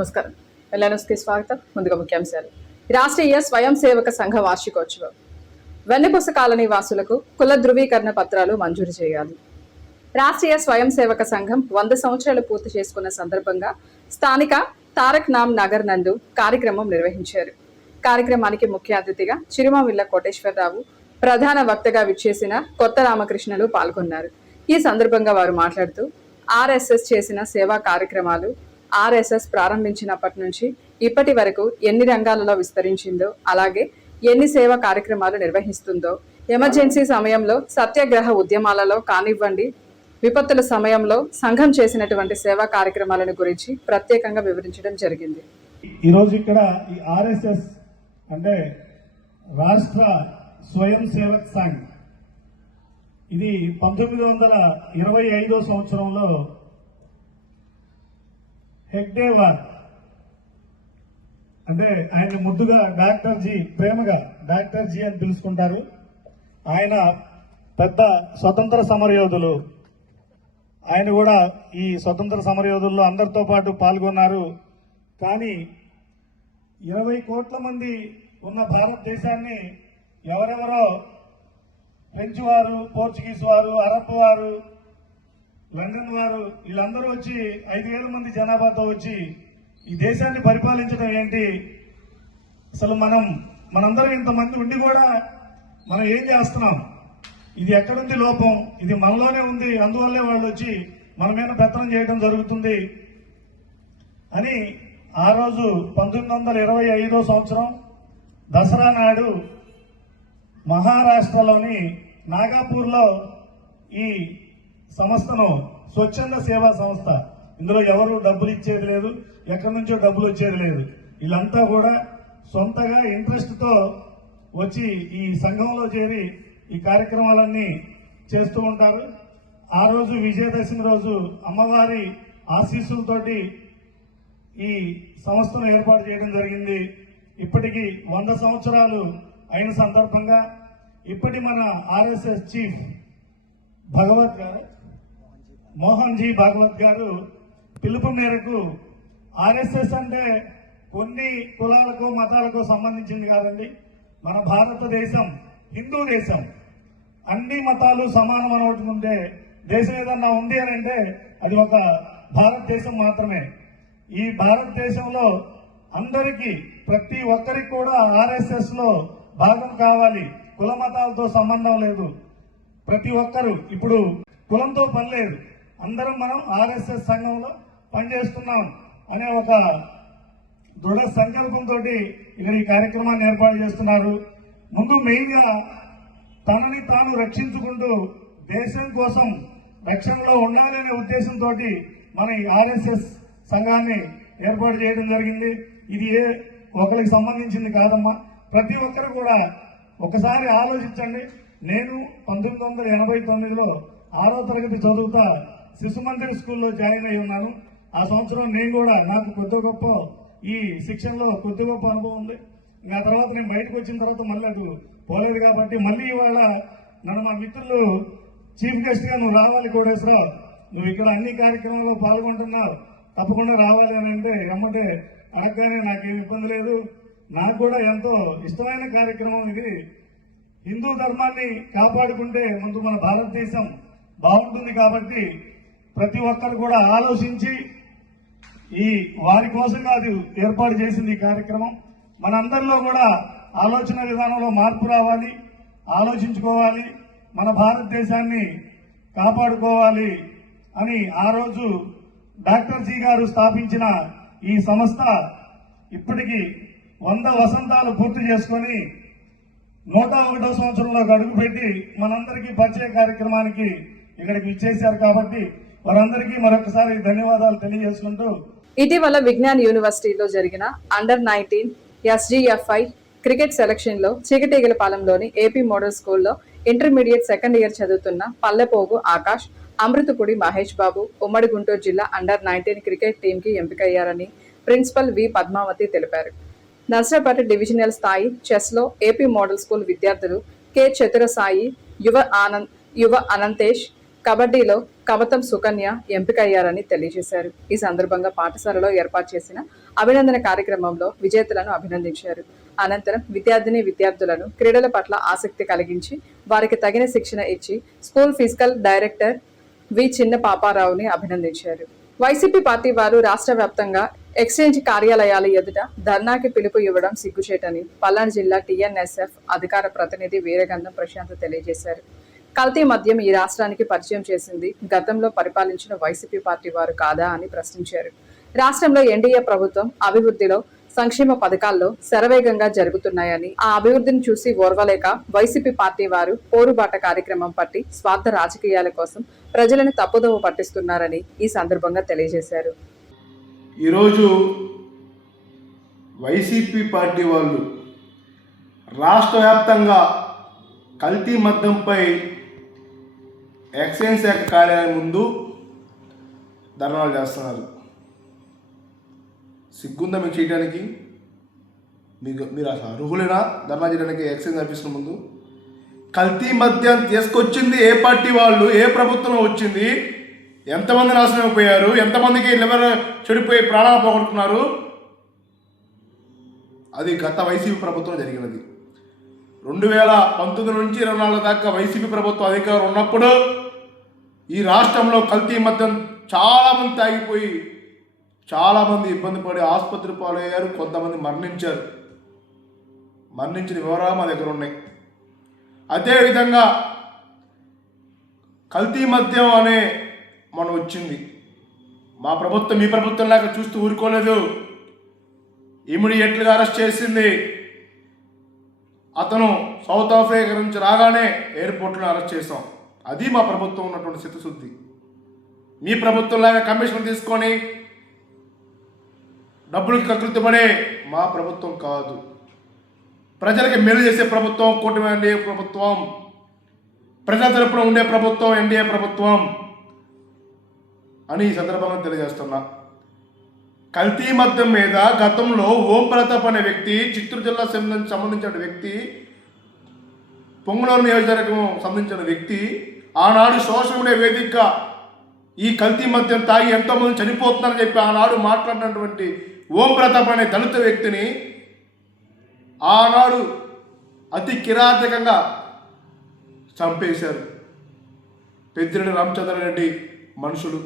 నమస్కారం. ఎల్ఎన్ఎస్కి స్వాగతం. ముందుగా ముఖ్యాంశాలు. రాష్ట్రీయ స్వయం సేవక సంఘ వార్షికోత్సవం. వెన్నపూస కాలనీ వాసులకు కుల ధృవీకరణ పత్రాలు మంజూరు చేయాలి. రాష్ట్రీయ స్వయం సేవక సంఘం 100 సంవత్సరాలు పూర్తి చేసుకున్న సందర్భంగా స్థానిక తారక్ నామ్ నగర్ నందు కార్యక్రమం నిర్వహించారు. కార్యక్రమానికి ముఖ్య అతిథిగా చిరుమామిళ్ళ కోటేశ్వరరావు, ప్రధాన వక్తగా విచ్చేసిన కొత్త రామకృష్ణలు పాల్గొన్నారు. ఈ సందర్భంగా వారు మాట్లాడుతూ ఆర్ఎస్ఎస్ చేసిన సేవా కార్యక్రమాలు, ఆర్ఎస్ఎస్ ప్రారంభించినప్పటి నుంచి ఇప్పటి వరకు ఎన్ని రంగాలలో విస్తరించిందో, అలాగే ఎన్ని సేవా కార్యక్రమాలు నిర్వహిస్తుందో, ఎమర్జెన్సీ సమయంలో సత్యాగ్రహ ఉద్యమాలలో కానివ్వండి, విపత్తుల సమయంలో సంఘం చేసినటువంటి సేవా కార్యక్రమాలను గురించి ప్రత్యేకంగా వివరించడం జరిగింది. ఈరోజు ఇక్కడ ఈ ఆర్ఎస్ఎస్ అంటే రాష్ట్ర స్వయం సేవక్ సంఘ్, ఇది 1925 సంవత్సరంలో హెగ్డేవార్ అంటే ఆయన ముద్దుగా డాక్టర్ జీ, ప్రేమగా డాక్టర్ జీ అని పిలుచుకుంటారు. ఆయన పెద్ద స్వతంత్ర సమరయోధులు. ఆయన కూడా ఈ స్వతంత్ర సమరయోధుల్లో అందరితో పాటు పాల్గొన్నారు. కానీ 20 కోట్ల మంది ఉన్న భారతదేశాన్ని ఎవరెవరో ఫ్రెంచ్ వారు, పోర్చుగీస్ వారు, అరబ్ వారు, లండన్ వారు వీళ్ళందరూ వచ్చి 5,000 మంది జనాభాతో వచ్చి ఈ దేశాన్ని పరిపాలించడం ఏంటి? అసలు మనందరం ఇంతమంది ఉండి కూడా మనం ఏం చేస్తున్నాం? ఇది ఎక్కడుంది లోపం? ఇది మనలోనే ఉంది, అందువల్లే వాళ్ళు వచ్చి మన మీద పెత్తనం చేయడం జరుగుతుంది అని ఆ రోజు 1925 సంవత్సరం దసరా నాడు మహారాష్ట్రలోని నాగపూర్లో ఈ సంస్థను, స్వచ్ఛంద సేవా సంస్థ, ఇందులో ఎవరు డబ్బులు ఇచ్చేది లేదు, ఎక్కడి నుంచో డబ్బులు వచ్చేది లేదు. వీళ్ళంతా కూడా సొంతగా ఇంట్రెస్ట్ తో వచ్చి ఈ సంఘంలో చేరి ఈ కార్యక్రమాలన్నీ చేస్తూ ఉంటారు. ఆ రోజు విజయదశమి రోజు అమ్మవారి ఆశీస్సులతోటి ఈ సంస్థను ఏర్పాటు చేయడం జరిగింది. ఇప్పటికి 100 సంవత్సరాలు అయిన సందర్భంగా ఇప్పటి మన ఆర్ఎస్ఎస్ చీఫ్ మోహన్ జీ భాగవత్ గారు పిలుపు మేరకు ఆర్ఎస్ఎస్ అంటే కొన్ని కులాలకు మతాలకు సంబంధించింది కాదండి. మన భారతదేశం హిందూ దేశం, అన్ని మతాలు సమానం అనుకుంటే దేశం ఏదన్నా ఉంది అని అంటే అది ఒక భారతదేశం మాత్రమే. ఈ భారతదేశంలో అందరికీ, ప్రతి ఒక్కరికి కూడా ఆర్ఎస్ఎస్ లో భాగం కావాలి. కుల మతాలతో సంబంధం లేదు. ప్రతి ఒక్కరు ఇప్పుడు కులంతో పని లేదు, అందరం మనం ఆర్ఎస్ఎస్ సంఘంలో పనిచేస్తున్నాం అనే ఒక దృఢ సంకల్పంతో ఇక్కడ ఈ కార్యక్రమాన్ని ఏర్పాటు చేస్తున్నారు. ముందు మెయిన్ గా తనని తాను రక్షించుకుంటూ దేశం కోసం రక్షణలో ఉండాలనే ఉద్దేశంతో మన ఈ ఆర్ఎస్ఎస్ సంఘాన్ని ఏర్పాటు చేయడం జరిగింది. ఇది ఒకరికి సంబంధించింది కాదమ్మా, ప్రతి ఒక్కరు కూడా ఒకసారి ఆలోచించండి. నేను 1989లో 6వ తరగతి చదువుతా శిశు మందిర్ స్కూల్లో జాయిన్ అయి ఉన్నాను. ఆ సంవత్సరం నేను కూడా, నాకు కొద్ది గొప్ప ఈ శిక్షణలో కొద్ది గొప్ప అనుభవం ఉంది. ఇంకా తర్వాత నేను బయటకు వచ్చిన తర్వాత మళ్ళీ అది పోలేదు కాబట్టి మళ్ళీ ఇవాళ నన్ను మా మిత్రులు చీఫ్ గెస్ట్ గా నువ్వు రావాలి కోటేశ్వరరావు, నువ్వు ఇక్కడ అన్ని కార్యక్రమాల్లో పాల్గొంటున్నావు, తప్పకుండా రావాలి అని అంటే ఎమ్మటే అడగగానే నాకేం ఇబ్బంది లేదు. నాకు కూడా ఎంతో ఇష్టమైన కార్యక్రమం ఇది. హిందూ ధర్మాన్ని కాపాడుకుంటే ముందు మన భారతదేశం బాగుంటుంది కాబట్టి ప్రతి ఒక్కరు కూడా ఆలోచించి ఈ వారి కోసంగా అది ఏర్పాటు చేసింది ఈ కార్యక్రమం. మనందరిలో కూడా ఆలోచన విధానంలో మార్పు రావాలి, ఆలోచించుకోవాలి, మన భారతదేశాన్ని కాపాడుకోవాలి అని ఆ రోజు డాక్టర్ జీ గారు స్థాపించిన ఈ సంస్థ ఇప్పటికీ 100 వసంతాలు పూర్తి చేసుకొని 101వ సంవత్సరంలోకి అడుగుపెట్టి మనందరికీ పరిచయ కార్యక్రమానికి ఇక్కడికి ఇచ్చేశారు. కాబట్టి వారందరికీ మరొకసారి ధన్యవాదాలు తెలియజేసుకుంటూ, ఇటీవల విజ్ఞాన్ యూనివర్సిటీలో జరిగిన అండర్-19 SGFI క్రికెట్ సెలక్షన్ లో చీకటిగలపాలెంలోని ఏపీ మోడల్ స్కూల్లో ఇంటర్మీడియట్ సెకండ్ ఇయర్ చదువుతున్న పల్లెపోగు ఆకాష్, అమృతపుడి మహేష్ బాబు ఉమ్మడి గుంటూరు జిల్లా అండర్-19 క్రికెట్ టీం కి ఎంపికయ్యారని ప్రిన్సిపల్ వి పద్మావతి తెలిపారు. నర్సరాపేట డివిజనల్ స్థాయి చెస్ లో ఏపీ మోడల్ స్కూల్ విద్యార్థులు కె చతుర సాయి, యువ అనంతేష్, కబడ్డీలో కవతం సుకన్య ఎంపికయ్యారని తెలియజేశారు. ఈ సందర్భంగా పాఠశాలలో ఏర్పాటు చేసిన అభినందన కార్యక్రమంలో విజేతలను అభినందించారు. అనంతరం విద్యార్థులను క్రీడల పట్ల ఆసక్తి కలిగించి వారికి తగిన శిక్షణ ఇచ్చి స్కూల్ ఫిజికల్ డైరెక్టర్ వి చిన్న పాపారావుని అభినందించారు. వైసీపీ పార్టీ వారు రాష్ట్ర వ్యాప్తంగా ఎక్స్చేంజ్ కార్యాలయాల ఎదుట ధర్నాకి పిలుపు ఇవ్వడం సిగ్గుచేటని పల్నాడు జిల్లా టీఎన్ఎస్ఎఫ్ అధికార ప్రతినిధి వీరగంధం ప్రశాంత్ తెలియజేశారు. కల్తీ మద్యం ఈ రాష్ట్రానికి పరిచయం చేసింది గతంలో పరిపాలించిన వైసీపీ పార్టీ వారు కాదా అని ప్రశ్నించారు. రాష్ట్రంలో ఎన్డీఏ ప్రభుత్వం అభివృద్ధిలో సంక్షేమ పథకాల్లో శరవేగంగా జరుగుతున్నాయని, ఆ అభివృద్ధిని చూసి ఓర్వలేక వైసీపీ పార్టీ వారు పోరుబాట కార్యక్రమం పట్టి స్వార్థ రాజకీయాల కోసం ప్రజలను తప్పుదోవ పట్టిస్తున్నారని ఈ సందర్భంగా తెలియజేశారు. ఈరోజు వైసీపీ పార్టీ వాళ్ళు రాష్ట్ర వ్యాప్తంగా కల్తీ మద్యంపై ఎక్సైజ్ శాఖ కార్యాలయం ముందు ధర్నాలు చేస్తున్నారు. సిగ్గుందా మీకు చేయడానికి? మీరు అసలు అర్హులేనా ధర్నా చేయడానికి ఎక్సైజ్ ఆఫీసుల ముందు? కల్తీ మద్యం తీసుకొచ్చింది ఏ పార్టీ వాళ్ళు, ఏ ప్రభుత్వం వచ్చింది? ఎంతమంది నాశనం అయిపోయారు? ఎంతమందికి లివర్ చెడిపోయి ప్రాణాలు పోగొట్టుకున్నారు? అది గత వైసీపీ ప్రభుత్వం జరిగినది. 2019 నుంచి 24 దాకా వైసీపీ ప్రభుత్వం అధికారం ఉన్నప్పుడు ఈ రాష్ట్రంలో కల్తీ మద్యం చాలామంది తాగిపోయి చాలామంది ఇబ్బంది పడి ఆసుపత్రి పాలయ్యారు. కొంతమంది మరణించారు. మరణించిన వివరాలు మా దగ్గర ఉన్నాయి. అదేవిధంగా కల్తీ మద్యం అనే మనం వచ్చింది. మా ప్రభుత్వం మీ ప్రభుత్వం లాగా చూస్తూ ఊరుకోలేదు. ఇమీడియట్గా అరెస్ట్ చేసింది. అతను సౌత్ ఆఫ్రికా నుంచి రాగానే ఎయిర్పోర్ట్లో అరెస్ట్ చేసాం. అది మా ప్రభుత్వం ఉన్నటువంటి చిత్తశుద్ధి. మీ ప్రభుత్వంలాగా కమిషన్ తీసుకొని డబ్బులకి కకృతిపడే మా ప్రభుత్వం కాదు. ప్రజలకి మేలు చేసే ప్రభుత్వం కూటమి ఎన్డీఏ ప్రభుత్వం. ప్రజల తరపున ఉండే ప్రభుత్వం ఎన్డీఏ ప్రభుత్వం అని ఈ సందర్భంగా తెలియజేస్తున్నా. కల్తీ మద్యం మీద గతంలో ఓం ప్రతాప్ అనే వ్యక్తి, చిత్తూరు జిల్లా సంబంధించిన వ్యక్తి, పొంగనూరు నియోజకవర్గం సంబంధించిన వ్యక్తి ఆనాడు సోషల్ మీడియా వేదికగా ఈ కల్తీ మద్యం తాగి ఎంతోమంది చనిపోతున్నారని చెప్పి ఆనాడు మాట్లాడినటువంటి ఓం ప్రతాప్ అనే దళిత వ్యక్తిని ఆనాడు అతి కిరాతకంగా చంపేశారు పెద్దిరెడ్డి రామచంద్రారెడ్డి మనుషులు.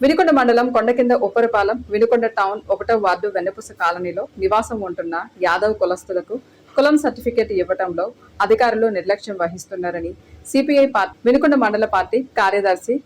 వినుకొండ మండలం కొండకింద ఉప్పరపాలెం వినుకొండ టౌన్ 1వ వార్డు వెన్నపూస కాలనీలో నివాసం ఉంటున్న యాదవ్ కులస్తులకు కులం సర్టిఫికేట్ ఇవ్వడంలో అధికారులు నిర్లక్ష్యం వహిస్తున్నారని సిపిఐ వినుకొండ మండల పార్టీ కార్యదర్శి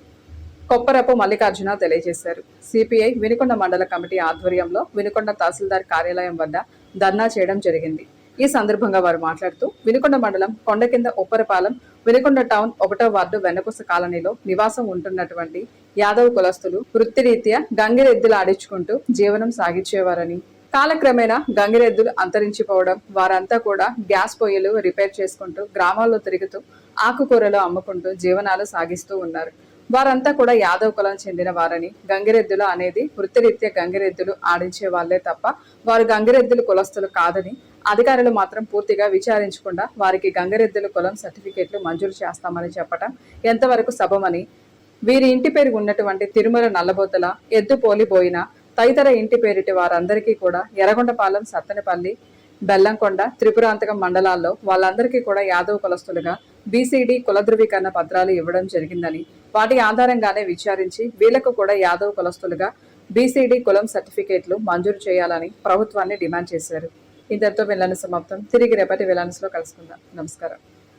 కొప్పరపు మల్లికార్జున తెలియజేశారు. సిపిఐ వినుకొండ మండల కమిటీ ఆధ్వర్యంలో వినుకొండ తహసీల్దార్ కార్యాలయం వద్ద ధర్నా చేయడం జరిగింది. ఈ సందర్భంగా వారు మాట్లాడుతూ వినుకొండ మండలం కొండకింద ఉప్పరపాలెం వినుకొండ టౌన్ 1వ వార్డు వెన్నపూస కాలనీలో నివాసం ఉంటున్నటువంటి యాదవ్ కులస్తులు వృత్తిరీత్యా గంగిరెద్దులు ఆడించుకుంటూ జీవనం సాగించేవారని, కాలక్రమేణా గంగిరెద్దులు అంతరించిపోవడం, వారంతా కూడా గ్యాస్ పొయ్యిలు రిపేర్ చేసుకుంటూ గ్రామాల్లో తిరుగుతూ ఆకుకూరలు అమ్ముకుంటూ జీవనాలు సాగిస్తూ ఉన్నారు. వారంతా కూడా యాదవ్ కులం చెందిన వారని, గంగిరెద్దులు అనేది వృత్తిరీత్యా గంగిరెద్దులు ఆడించే వాళ్లే తప్ప వారు గంగిరెద్దులు కులస్తులు కాదని అధికారులు మాత్రం పూర్తిగా విచారించకుండా వారికి గంగిరెద్దుల కులం సర్టిఫికేట్లు మంజూరు చేస్తామని చెప్పడం ఎంతవరకు సబమని, వీరి ఇంటి పేరు ఉన్నటువంటి తిరుమల నల్లబోతల, ఎద్దు పోలిపోయిన తదితర ఇంటి పేరిటి వారందరికీ కూడా ఎర్రగొండపాలెం, సత్తెనపల్లి, బెల్లంకొండ, త్రిపురాంతకం మండలాల్లో వాళ్ళందరికీ కూడా యాదవ్ కులస్తులుగా బీసీడీ కుల ధృవీకరణ పత్రాలు ఇవ్వడం జరిగిందని, వాటి ఆధారంగానే విచారించి వీళ్లకు కూడా యాదవ్ కులస్తులుగా బీసీడీ కులం సర్టిఫికేట్లు మంజూరు చేయాలని ప్రభుత్వాన్ని డిమాండ్ చేశారు. ఇంతటితో విలన్స్ సమాప్తం. తిరిగి రేపటి విలన్స్ లో కలుసుకుందాం. నమస్కారం.